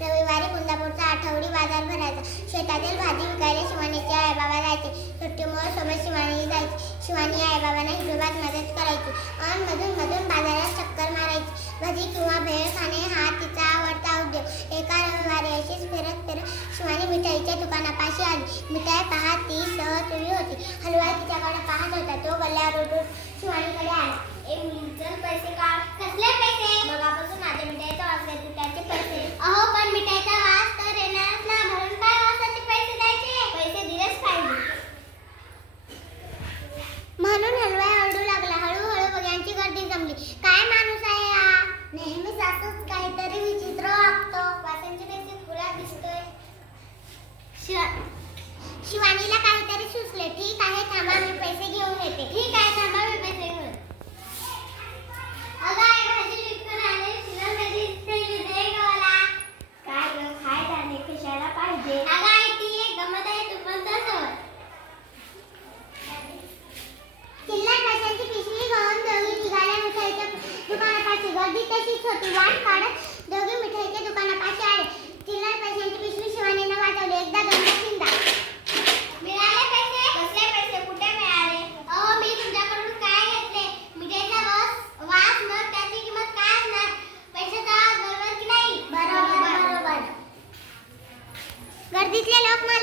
रविवारी कुंदापूरचा आठवडी बाजार भरायचा. शेतातील भाजी विकायला शिवानीचे आईबाबा जायचे. सुट्टीमुळे सोबत शिवानी जायची. शिवानी आईबाबांना हिशोबात मदत करायची. अन मधून मधून बाजारात चक्कर मारायची. भजी किंवा भेळ खाणे हा तिचा आवडता उद्योग. एका रविवारी अशीच फिरत फिरत शिवानी मिठाईच्या दुकानापाशी आली. मिठाई पाहत ती सहज होती. हलवाई तिच्याकडे पाहत होता. तो गल्ल्यावर उठून शिवानीकडे आला. शिवानीला काहीतरी सुचले. ठीक आहे थांबा मी पैसे घेऊन येते. ठीक आहे थांबा मी पैसे घेऊन अगं पाहिजे? अगं ती गमत आहे तू पण तसं चिल्लर पैशांची पिशवी घेऊन दोघी निघाल्या मिठाईच्या दुकानापाशी. गर्दी तशीच होती. वाट काढत Hadi gel